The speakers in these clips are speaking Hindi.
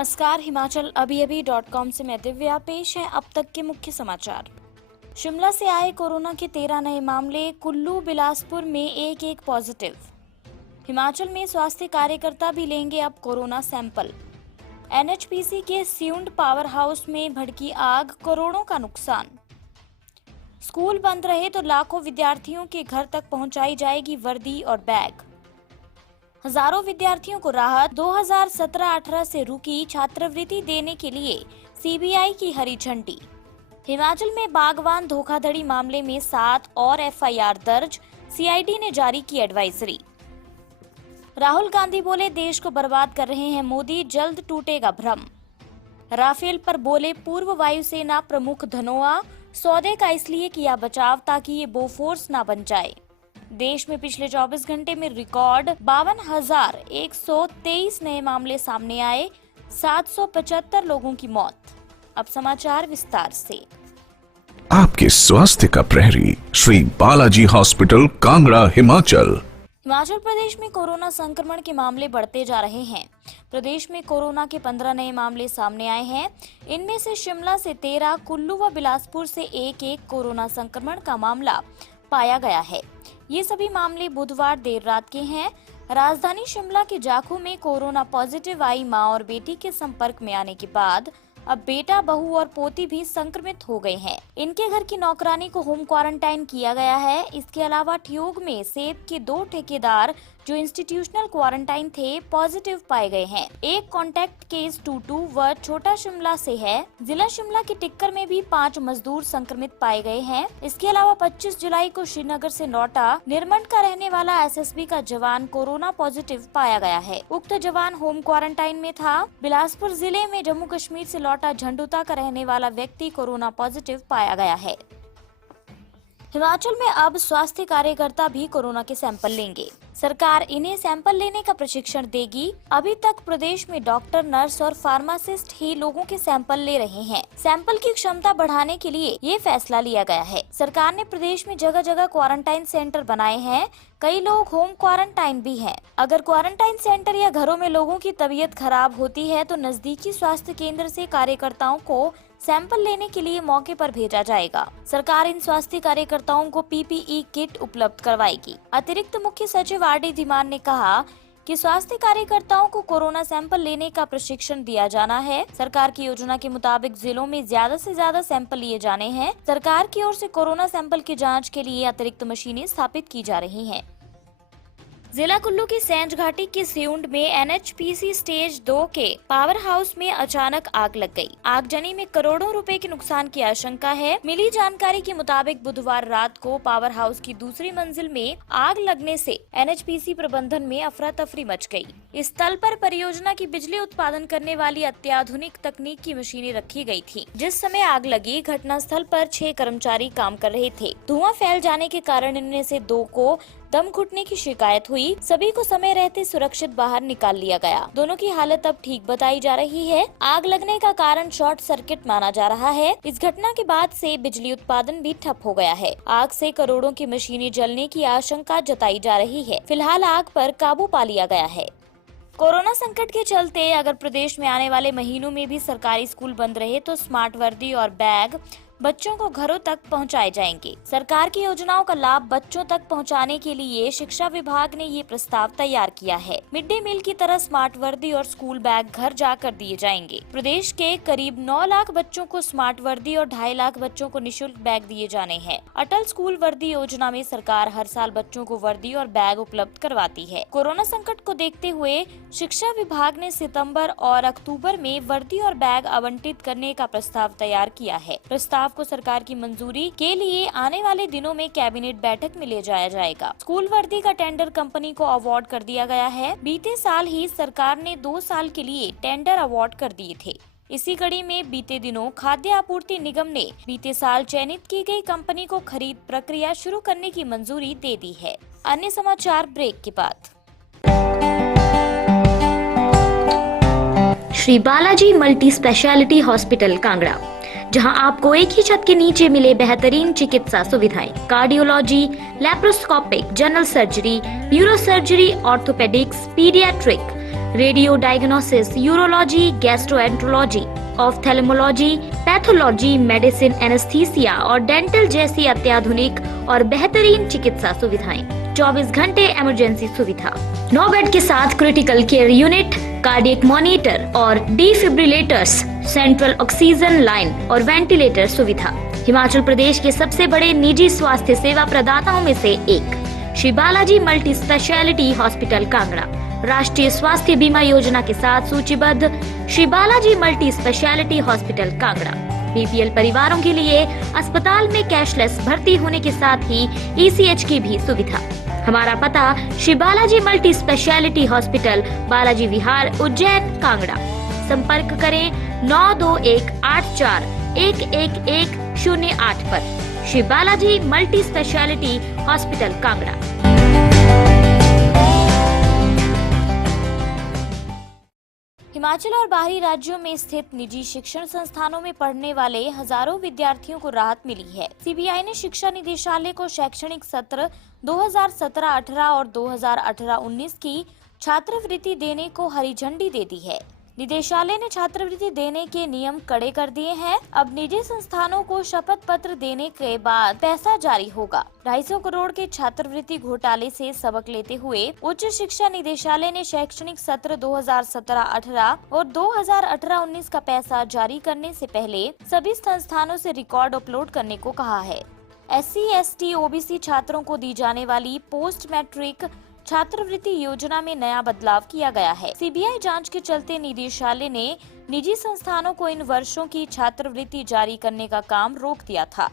नमस्कार, हिमाचल अभी-अभी.com से मैं दिव्या। पेश है अब तक के मुख्य समाचार। शिमला से आए कोरोना के 13 नए मामले, कुल्लू बिलासपुर में एक पॉजिटिव। हिमाचल में स्वास्थ्य कार्यकर्ता भी लेंगे अब कोरोना सैंपल। एनएचपीसी के स्यूंड पावर हाउस में भड़की आग, करोड़ों का नुकसान। स्कूल बंद रहे तो लाखों विद्यार्थियों के घर तक पहुंचाई जाएगी वर्दी और बैग। हजारों विद्यार्थियों को राहत, 2017-18 से रुकी छात्रवृत्ति देने के लिए सीबीआई की हरी झंडी। हिमाचल में बागवान धोखाधड़ी मामले में 7 और एफआईआर दर्ज, सीआईडी ने जारी की एडवाइजरी। राहुल गांधी बोले, देश को बर्बाद कर रहे हैं मोदी, जल्द टूटेगा भ्रम। राफेल पर बोले पूर्व वायुसेना प्रमुख धनोआ, सौदे का इसलिए किया बचाव ताकि ये बोफोर्स ना बन जाए। देश में पिछले 24 घंटे में रिकॉर्ड 52,123 नए मामले सामने आए, 775 लोगों की मौत। अब समाचार विस्तार से। आपके स्वास्थ्य का प्रहरी श्री बालाजी हॉस्पिटल, कांगड़ा, हिमाचल। हिमाचल प्रदेश में कोरोना संक्रमण के मामले बढ़ते जा रहे हैं। प्रदेश में कोरोना के 15 नए मामले सामने आए हैं। इनमें से शिमला से 13, कुल्लू व बिलासपुर से एक कोरोना संक्रमण का मामला पाया गया है। ये सभी मामले बुधवार देर रात के हैं। राजधानी शिमला के जाखू में कोरोना पॉजिटिव आई मां और बेटी के संपर्क में आने के बाद अब बेटा, बहू और पोती भी संक्रमित हो गए हैं। इनके घर की नौकरानी को होम क्वारंटाइन किया गया है। इसके अलावा ठियोग में सेब के 2 ठेकेदार जो इंस्टीट्यूशनल क्वारंटाइन थे, पॉजिटिव पाए गए हैं। एक कॉन्टैक्ट केस टूटू व छोटा शिमला से है। जिला शिमला के टिक्कर में भी 5 मजदूर संक्रमित पाए गए हैं। इसके अलावा 25 जुलाई को श्रीनगर से लौटा निरमंड का रहने वाला एसएसबी का जवान कोरोना पॉजिटिव पाया गया है। उक्त जवान होम क्वारंटाइन में था। बिलासपुर जिले में जम्मू कश्मीर से लौटा झंडुता का रहने वाला व्यक्ति कोरोना पॉजिटिव पाया गया है। हिमाचल में अब स्वास्थ्य कार्यकर्ता भी कोरोना के सैंपल लेंगे। सरकार इन्हें सैंपल लेने का प्रशिक्षण देगी। अभी तक प्रदेश में डॉक्टर, नर्स और फार्मासिस्ट ही लोगों के सैंपल ले रहे हैं। सैंपल की क्षमता बढ़ाने के लिए ये फैसला लिया गया है। सरकार ने प्रदेश में जगह जगह क्वारंटाइन सेंटर बनाए हैं। कई लोग होम क्वारंटाइन भी हैं। अगर क्वारंटाइन सेंटर या घरों में लोगों की तबीयत खराब होती है तो नजदीकी स्वास्थ्य केंद्र से कार्यकर्ताओं को सैंपल लेने के लिए मौके पर भेजा जाएगा। सरकार इन स्वास्थ्य कार्यकर्ताओं को पीपीई किट उपलब्ध करवाएगी। अतिरिक्त मुख्य सचिव आरडी धीमान ने कहा कि स्वास्थ्य कार्यकर्ताओं को कोरोना सैंपल लेने का प्रशिक्षण दिया जाना है। सरकार की योजना के मुताबिक जिलों में ज्यादा से ज्यादा सैंपल लिए जाने हैं। सरकार की ओर से कोरोना सैंपल की जांच के लिए अतिरिक्त मशीनें स्थापित की जा रही हैं। जिला कुल्लू की सैंज घाटी के स्यूंड में एनएचपीसी स्टेज 2 के पावर हाउस में अचानक आग लग गई। आगजनी में करोड़ों रुपए के नुकसान की आशंका है। मिली जानकारी के मुताबिक बुधवार रात को पावर हाउस की दूसरी मंजिल में आग लगने से एनएचपीसी प्रबंधन में अफरा तफरी मच गई। इस स्थल पर परियोजना की बिजली उत्पादन करने वाली अत्याधुनिक तकनीक की मशीनें रखी गई थी। जिस समय आग लगी, घटनास्थल पर 6 कर्मचारी काम कर रहे थे। धुआं फैल जाने के कारण इनमें से 2 को दम घुटने की शिकायत हुई। सभी को समय रहते सुरक्षित बाहर निकाल लिया गया। दोनों की हालत अब ठीक बताई जा रही है। आग लगने का कारण शॉर्ट सर्किट माना जा रहा है। इस घटना के बाद से बिजली उत्पादन भी ठप हो गया है। आग से करोड़ों की मशीनें जलने की आशंका जताई जा रही है। फिलहाल आग पर काबू पा लिया गया है। कोरोना संकट के चलते अगर प्रदेश में आने वाले महीनों में भी सरकारी स्कूल बंद रहे तो स्मार्ट वर्दी और बैग बच्चों को घरों तक पहुंचाए जाएंगे। सरकार की योजनाओं का लाभ बच्चों तक पहुंचाने के लिए शिक्षा विभाग ने ये प्रस्ताव तैयार किया है। मिड डे मील की तरह स्मार्ट वर्दी और स्कूल बैग घर जाकर दिए जाएंगे। प्रदेश के करीब 9 लाख बच्चों को स्मार्ट वर्दी और 2.5 लाख बच्चों को निःशुल्क बैग दिए जाने हैं। अटल स्कूल वर्दी योजना में सरकार हर साल बच्चों को वर्दी और बैग उपलब्ध करवाती है। कोरोना संकट को देखते हुए शिक्षा विभाग ने सितंबर और अक्टूबर में वर्दी और बैग आवंटित करने का प्रस्ताव तैयार किया है। प्रस्ताव को सरकार की मंजूरी के लिए आने वाले दिनों में कैबिनेट बैठक में ले जाया जाएगा। स्कूल वर्दी का टेंडर कंपनी को अवार्ड कर दिया गया है। बीते साल ही सरकार ने 2 साल के लिए टेंडर अवार्ड कर दिए थे। इसी कड़ी में बीते दिनों खाद्य आपूर्ति निगम ने बीते साल चयनित की गई कंपनी को खरीद प्रक्रिया शुरू करने की मंजूरी दे दी है। अन्य समाचार ब्रेक के बाद। Shri Balaji multi speciality hospital, Kangra, जहां आपको एक ही छत के नीचे मिले बेहतरीन चिकित्सा सुविधाएं, cardiology, laparoscopic, general surgery, neuro surgery, orthopaedics, paediatric, radio diagnosis, urology, gastroenterology, ophthalmology, pathology, medicine, anaesthesia और डेंटल जैसी अत्याधुनिक और बेहतरीन चिकित्सा सुविधाएं। 24 घंटे इमरजेंसी सुविधा, 9 बेड के साथ critical care unit, cardiac monitor और डिफिब्रिलेटर्स, सेंट्रल ऑक्सीजन लाइन और वेंटिलेटर सुविधा। हिमाचल प्रदेश के सबसे बड़े निजी स्वास्थ्य सेवा प्रदाताओं में से एक Shri Balaji multi speciality hospital Kangra राष्ट्रीय स्वास्थ्य बीमा योजना के साथ सूचीबद्ध Shri Balaji multi speciality hospital Kangra BPL परिवारों के लिए अस्पताल में कैशलेस भर्ती होने के साथ ही ईसीएच की भी सुविधा। हमारा पता Shri Balaji multi speciality hospital, Balaji Vihar, Ujjain, Kangra. संपर्क करें 9218411108 पर। Shri Balaji multi speciality hospital Kangra. Himachal और बाहरी राज्यों में स्थित निजी शिक्षण संस्थानों में पढ़ने वाले हजारों विद्यार्थियों को राहत मिली है। सीबीआई ने शिक्षा निदेशालय को शैक्षणिक सत्र 2017-18 और 2018-19 की छात्रवृत्ति देने को हरी झंडी दे दी है। निदेशालय ने छात्रवृत्ति देने के नियम कड़े कर दिए हैं। अब निजी संस्थानों को शपथ पत्र देने के बाद पैसा जारी होगा। 250 करोड़ के छात्रवृत्ति घोटाले से सबक लेते हुए उच्च शिक्षा निदेशालय ने शैक्षणिक सत्र 2017-18 और 2018-19 का पैसा जारी करने से पहले सभी संस्थानों से रिकॉर्ड अपलोड करने को कहा है। SC, ST, OBC छात्रों को दी जाने वाली पोस्ट मैट्रिक छात्रवृत्ति योजना में नया बदलाव किया गया है। सीबीआई जांच के चलते निदेशालय ने निजी संस्थानों को इन वर्षों की छात्रवृत्ति जारी करने का काम रोक दिया था।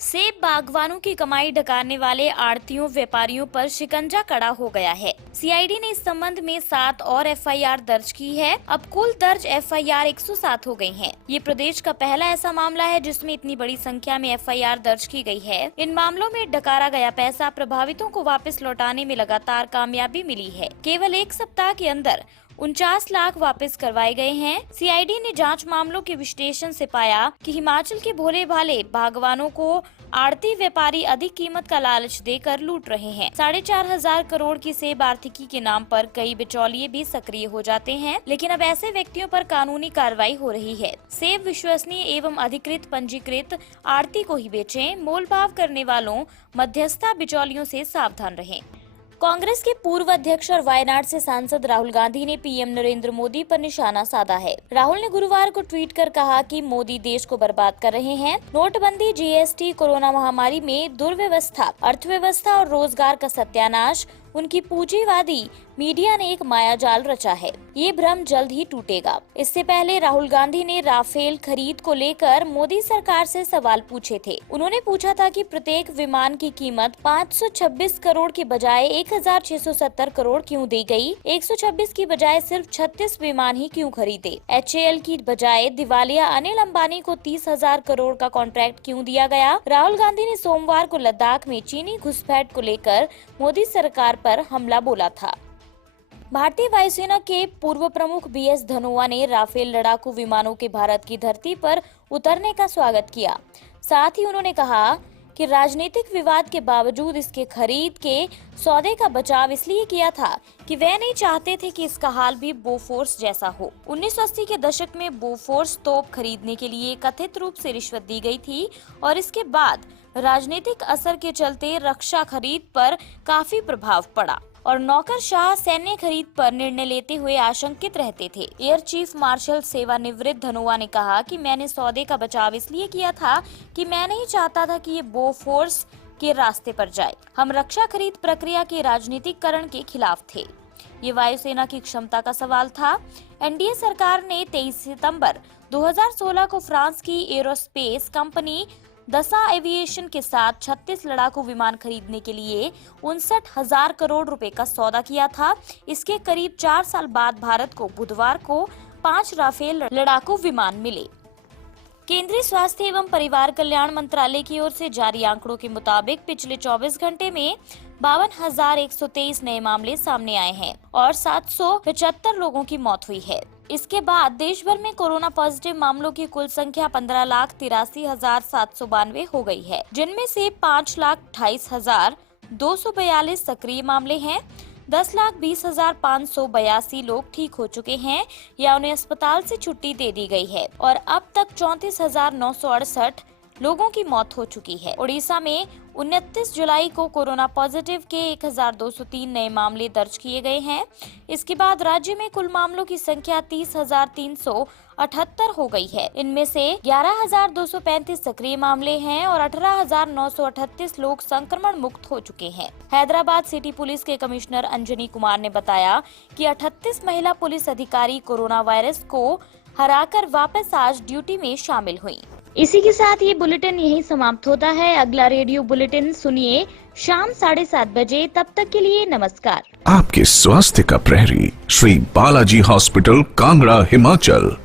सेब बागवानों की कमाई डकारने वाले आड़तियों व्यापारियों पर शिकंजा कड़ा हो गया है। सीआईडी ने इस संबंध में 7 और एफआईआर दर्ज की है। अब कुल दर्ज एफआईआर 107 हो गई हैं। ये प्रदेश का पहला ऐसा मामला है जिसमें इतनी बड़ी संख्या में एफआईआर दर्ज की गई है। इन मामलों में डकारा गया पैसा प्रभावितों को वापस लौटाने में लगातार कामयाबी मिली है। केवल 1 सप्ताह के अंदर 49 लाख वापस करवाए गए हैं। सीआईडी ने जांच मामलों के विश्लेषण से पाया कि हिमाचल के भोले भाले बागवानों को आड़ती व्यापारी अधिक कीमत का लालच देकर लूट रहे हैं। 4,500 करोड़ की सेब आर्थिकी के नाम पर कई बिचौलिए भी सक्रिय हो जाते हैं, लेकिन अब ऐसे व्यक्तियों पर कानूनी कार्रवाई हो रही है। सेब विश्वसनीय एवं अधिकृत पंजीकृत आड़ती को ही बेचें। मोलभाव करने वालों, मध्यस्थता बिचौलियों से सावधान रहें। कांग्रेस के पूर्व अध्यक्ष और वायनाड से सांसद राहुल गांधी ने पीएम नरेंद्र मोदी पर निशाना साधा है। राहुल ने गुरुवार को ट्वीट कर कहा कि मोदी देश को बर्बाद कर रहे हैं। नोटबंदी, जीएसटी, कोरोना महामारी में दुर्व्यवस्था, अर्थव्यवस्था और रोजगार का सत्यानाश, उनकी पूंजीवादी मीडिया ने एक मायाजाल रचा है। ये भ्रम जल्द ही टूटेगा। इससे पहले राहुल गांधी ने राफेल खरीद को लेकर मोदी सरकार से सवाल पूछे थे। उन्होंने पूछा था कि प्रत्येक विमान की कीमत 526 करोड़ की बजाय 1,670 करोड़ क्यों दी गई? 126 की बजाय सिर्फ 36 विमान ही क्यों खरीदे? HAL की बजाय दिवालिया अनिल अंबानी को 30,000 करोड़ का कॉन्ट्रैक्ट क्यों दिया गया? राहुल गांधी ने सोमवार को लद्दाख में चीनी घुसपैठ को लेकर मोदी सरकार पर हमला बोला था। भारतीय वायुसेना के पूर्व प्रमुख BS धनोआ ने राफेल लड़ाकू विमानों के भारत की धरती पर उतरने का स्वागत किया। साथ ही उन्होंने कहा कि राजनीतिक विवाद के बावजूद इसके खरीद के सौदे का बचाव इसलिए किया था कि वे नहीं चाहते थे कि इसका हाल भी बोफोर्स जैसा हो। 1980 के दशक में बोफोर्स तोप खरीदने के लिए कथित रूप से रिश्वत दी गई थी और इसके बाद राजनीतिक असर के चलते रक्षा खरीद पर काफी प्रभाव पड़ा और नौकरशाह सैन्य खरीद पर निर्णय लेते हुए आशंकित रहते थे। एयर चीफ मार्शल सेवानिवृत्त धनोआ ने कहा कि मैंने सौदे का बचाव इसलिए किया था कि मैं नहीं चाहता था कि ये बोफोर्स के रास्ते पर जाए। हम रक्षा खरीद प्रक्रिया के राजनीतिकरण के खिलाफ थे। ये वायुसेना की क्षमता का सवाल था। एनडीए सरकार ने 23 सितंबर 2016 को फ्रांस की एरोस्पेस कंपनी दसा एविएशन के साथ 36 लड़ाकू विमान खरीदने के लिए 59,000 करोड़ रुपए का सौदा किया था। इसके करीब 4 साल बाद भारत को बुधवार को 5 राफेल लड़ाकू विमान मिले। केंद्रीय स्वास्थ्य एवं परिवार कल्याण मंत्रालय की ओर से जारी आंकड़ों के मुताबिक पिछले 24 घंटे में 52,123 नए मामले सामने आए हैं और 775 लोगों की मौत हुई है। इसके बाद देश भर में कोरोना पॉजिटिव मामलों की कुल संख्या 15,83,792 हो गई है, जिनमें से 5,28,242 सक्रिय मामले हैं। 10,20,582 लोग ठीक हो चुके हैं या उन्हें अस्पताल से छुट्टी दे दी गई है और अब तक 34,968 लोगों की मौत हो चुकी है। उड़ीसा में 29 जुलाई को कोरोना पॉजिटिव के 1,203 नए मामले दर्ज किए गए हैं। इसके बाद राज्य में कुल मामलों की संख्या 30,378 हो गई है। इनमें से 11,235 सक्रिय मामले हैं और 18,938 लोग संक्रमण मुक्त हो चुके हैं। हैदराबाद सिटी पुलिस के कमिश्नर अंजनी कुमार ने बताया कि 38 महिला पुलिस अधिकारी कोरोना वायरस को हराकर वापस आज ड्यूटी में शामिल हुई। इसी के साथ ये बुलेटिन यही समाप्त होता है। अगला रेडियो बुलेटिन सुनिए शाम 7:30 बजे। तब तक के लिए नमस्कार। आपके स्वास्थ्य का प्रहरी श्री बालाजी हॉस्पिटल, कांगड़ा, हिमाचल।